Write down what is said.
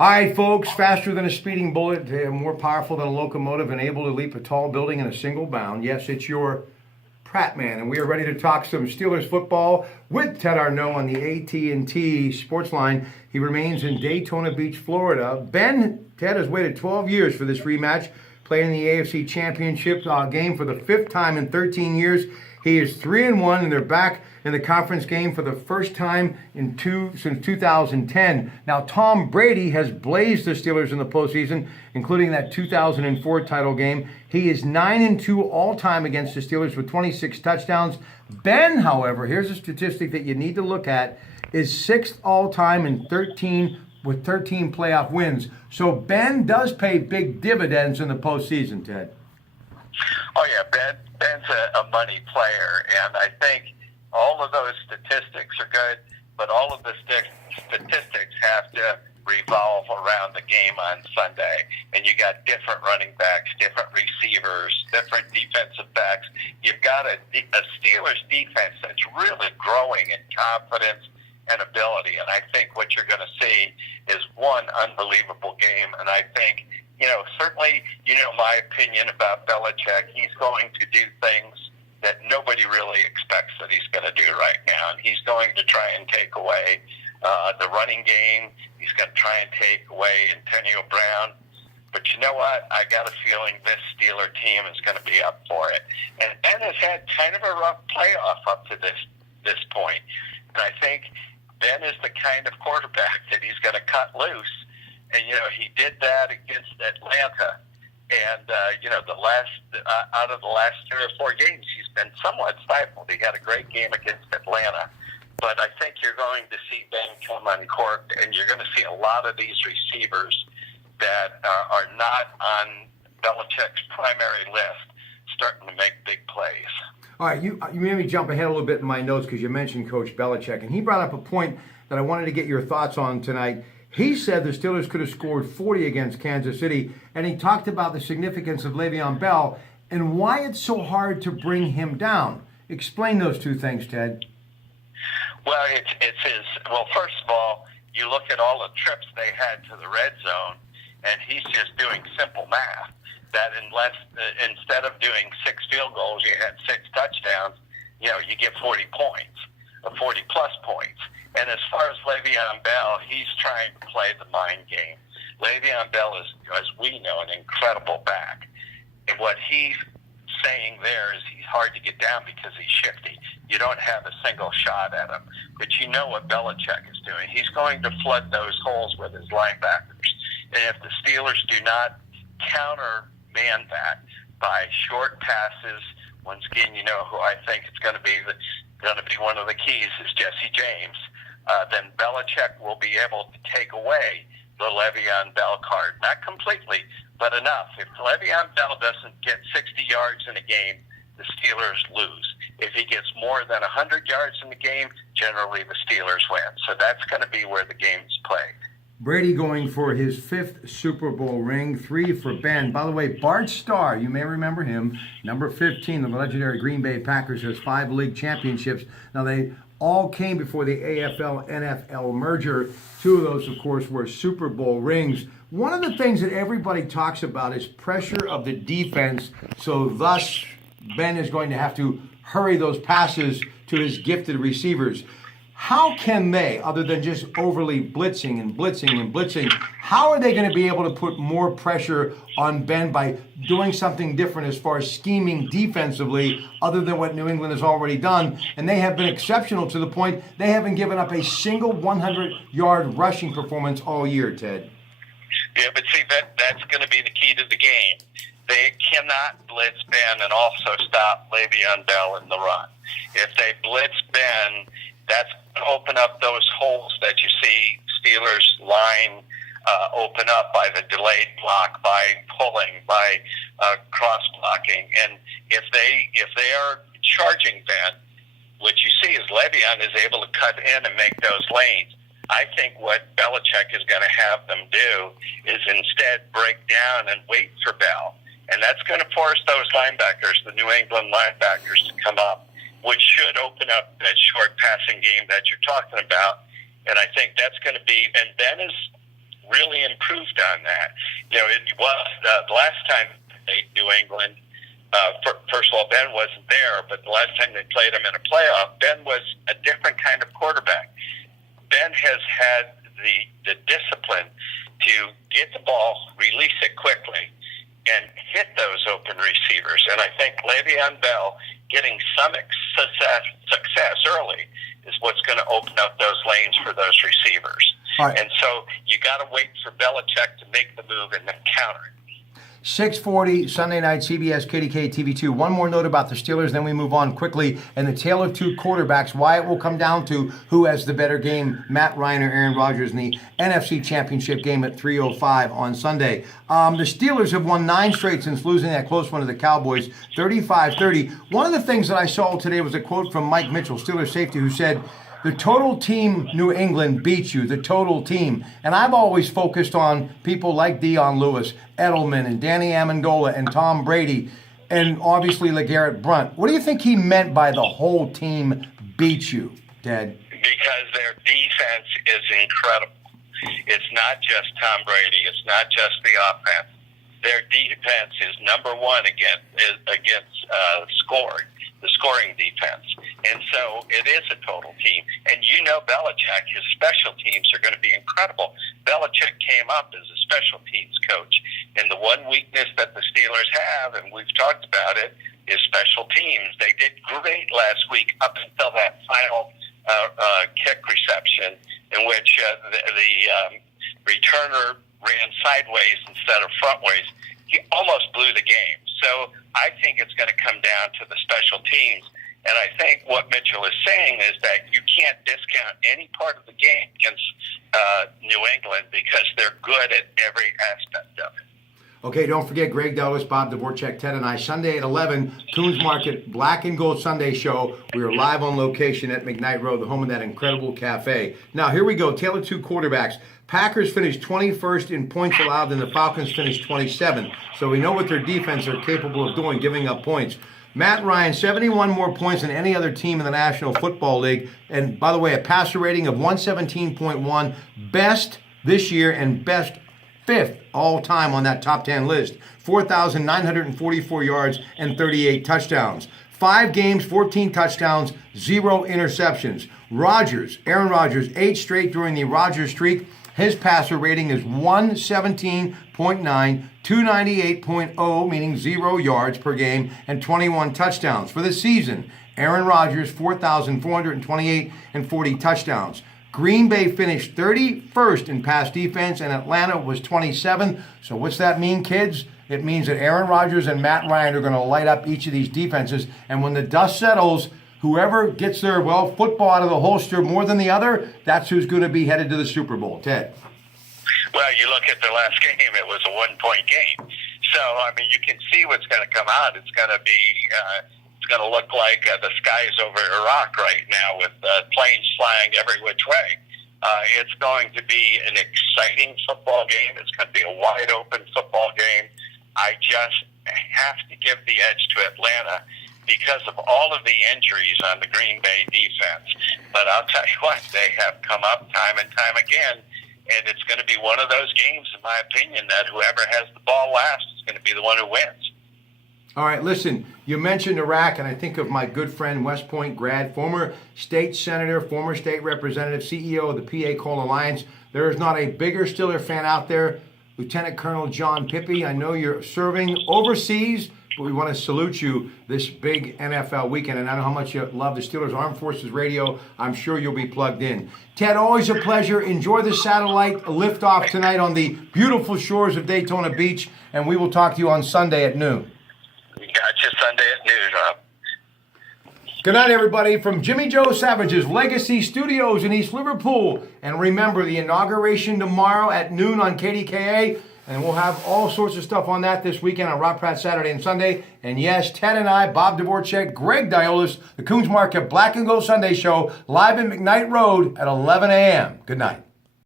All right, folks, faster than a speeding bullet, more powerful than a locomotive, and able to leap a tall building in a single bound. Yes, it's your Pratte man, and we are ready to talk some Steelers football with Ted Arnaud on the AT&T Sports Line. He remains in Daytona Beach, Florida. Ted has waited 12 years for this rematch, playing the AFC Championship game for the fifth time in 13 years. He is 3-1, and they're back in the conference game for the first time since 2010. Now, Tom Brady has blazed the Steelers in the postseason, including that 2004 title game. He is 9-2 all-time against the Steelers with 26 touchdowns. Ben, however, here's a statistic that you need to look at, is 6th all-time in 13 with 13 playoff wins. So Ben does pay big dividends in the postseason, Ted. Oh, yeah, Ben's a money player, and I think all of those statistics are good, but all of the statistics have to revolve around the game on Sunday. And you got different running backs, different receivers, different defensive backs. You've got a Steelers defense that's really growing in confidence and ability. And I think what you're going to see is one unbelievable game. And I think, certainly, my opinion about Belichick. He's going to do things that nobody really expects that he's going to do right now. And he's going to try and take away the running game. He's going to try and take away Antonio Brown. But you know what? I got a feeling this Steeler team is going to be up for it. And Ben has had kind of a rough playoff up to this point. And I think Ben is the kind of quarterback that he's going to cut loose. And, he did that against Atlanta. And, out of the last 3 or 4 games, he's been somewhat stifled. He had a great game against Atlanta. But I think you're going to see Ben come on court, and you're going to see a lot of these receivers that are not on Belichick's primary list starting to make big plays. All right, you made me jump ahead a little bit in my notes because you mentioned Coach Belichick, and he brought up a point that I wanted to get your thoughts on tonight. He said the Steelers could have scored 40 against Kansas City, and he talked about the significance of Le'Veon Bell and why it's so hard to bring him down. Explain those two things, Ted. Well, it's his. Well, first of all, you look at all the trips they had to the red zone, and he's just doing simple math. That instead of doing 6 field goals, you had 6 touchdowns. You get 40 points, or 40-plus points. And as far as Le'Veon Bell, he's trying to play the mind game. Le'Veon Bell is, as we know, an incredible back. And what he's saying there is he's hard to get down because he's shifty. You don't have a single shot at him. But you know what Belichick is doing. He's going to flood those holes with his linebackers. And if the Steelers do not counterman that by short passes, once again, who I think is going to be one of the keys is Jesse James. Then Belichick will be able to take away the Le'Veon Bell card. Not completely, but enough. If Le'Veon Bell doesn't get 60 yards in a game, the Steelers lose. If he gets more than 100 yards in the game, generally the Steelers win. So that's going to be where the game is played. Brady going for his 5th Super Bowl ring, 3 for Ben. By the way, Bart Starr, you may remember him, number 15, the legendary Green Bay Packers, has 5 league championships. Now, they all came before the AFL-NFL merger. 2 of those, of course, were Super Bowl rings. One of the things that everybody talks about is pressure of the defense, so thus Ben is going to have to hurry those passes to his gifted receivers. How can they, other than just overly blitzing, how are they going to be able to put more pressure on Ben by doing something different as far as scheming defensively, other than what New England has already done? And they have been exceptional to the point they haven't given up a single 100-yard rushing performance all year, Ted. Yeah, but see, that's going to be the key to the game. They cannot blitz Ben and also stop Le'Veon Bell in the run. If they blitz Ben, that's going to open up those holes that you see Steelers line open up by the delayed block, by pulling, by cross-blocking. And if they are charging Ben, what you see is Le'Veon is able to cut in and make those lanes. I think what Belichick is going to have them do is instead break down and wait for Bell. And that's going to force those linebackers, the New England linebackers, to come up, which should open up that short passing game that you're talking about. And I think that's going to be, and Ben is really improved on that. You know, it was the last time they New England. First of all, Ben wasn't there, but the last time they played him in a playoff, Ben was a different kind of quarterback. Ben has had the discipline to get the ball, release it quickly, and hit those open receivers. And I think Le'Veon Bell getting some success early is what's going to open up those lanes for those receivers. Right. And so you got to wait for Belichick to make the move and then counter. 6:40 Sunday night, CBS KDK TV2. One more note about the Steelers, then we move on quickly. And the tale of two quarterbacks, why it will come down to who has the better game, Matt Ryan or Aaron Rodgers in the NFC Championship game at 3:05 on Sunday. The Steelers have won 9 straight since losing that close one to the Cowboys, 35-30. One of the things that I saw today was a quote from Mike Mitchell, Steelers safety, who said, "The total team New England beats you, the total team." And I've always focused on people like Dion Lewis, Edelman, and Danny Amendola, and Tom Brady, and obviously LeGarrette Blount. What do you think he meant by the whole team beats you, Ted? Because their defense is incredible. It's not just Tom Brady. It's not just the offense. Their defense is number one against the scoring defense. And so it is a total team. And you know Belichick, his special teams are going to be incredible. Belichick came up as a special teams coach. And the one weakness that the Steelers have, and we've talked about it, is special teams. They did great last week up until that final kick reception in which the returner ran sideways instead of frontways. He almost blew the game. So I think it's going to come down to the special teams. And I think what Mitchell is saying is that you can't discount any part of the game against New England because they're good at every aspect of it. Okay, don't forget Greg Douglas, Bob Dvorak, Ted, and I. Sunday at 11, Coons Market Black and Gold Sunday Show. We are live on location at McKnight Road, the home of that incredible cafe. Now, here we go. Tale of two quarterbacks. Packers finished 21st in points allowed, and the Falcons finished 27th. So we know what their defense are capable of doing, giving up points. Matt Ryan, 71 more points than any other team in the National Football League. And by the way, a passer rating of 117.1, best this year and best 5th all-time on that top 10 list. 4,944 yards and 38 touchdowns. 5 games, 14 touchdowns, 0 interceptions. Aaron Rodgers, 8 straight during the Rodgers streak. His passer rating is 117.9, 298.0, meaning 0 yards per game, and 21 touchdowns. For the season, Aaron Rodgers, 4,428 and 40 touchdowns. Green Bay finished 31st in pass defense, and Atlanta was 27th. So what's that mean, kids? It means that Aaron Rodgers and Matt Ryan are going to light up each of these defenses. And when the dust settles, whoever gets their, football out of the holster more than the other, that's who's going to be headed to the Super Bowl. Ted. Well, you look at the last game, it was a 1-point game. So, I mean, you can see what's going to come out. It's going to be... it's going to look like the skies over Iraq right now with planes flying every which way. It's going to be an exciting football game. It's going to be a wide-open football game. I just have to give the edge to Atlanta because of all of the injuries on the Green Bay defense. But I'll tell you what, they have come up time and time again, and it's going to be one of those games, in my opinion, that whoever has the ball last is going to be the one who wins. All right, listen, you mentioned Iraq, and I think of my good friend, West Point grad, former state senator, former state representative, CEO of the PA Coal Alliance. There is not a bigger Steeler fan out there. Lieutenant Colonel John Pippy, I know you're serving overseas, but we want to salute you this big NFL weekend, and I know how much you love the Steelers Armed Forces Radio. I'm sure you'll be plugged in. Ted, always a pleasure. Enjoy the satellite liftoff tonight on the beautiful shores of Daytona Beach, and we will talk to you on Sunday at noon. Gotcha, Sunday at noon, huh? Good night, everybody, from Jimmy Joe Savage's Legacy Studios in East Liverpool. And remember, the inauguration tomorrow at noon on KDKA. And we'll have all sorts of stuff on that this weekend on Rock Pratt Saturday and Sunday. And yes, Ted and I, Bob Dvorak, Greg Diolis, the Coons Market Black and Gold Sunday Show, live in McKnight Road at 11 a.m. Good night.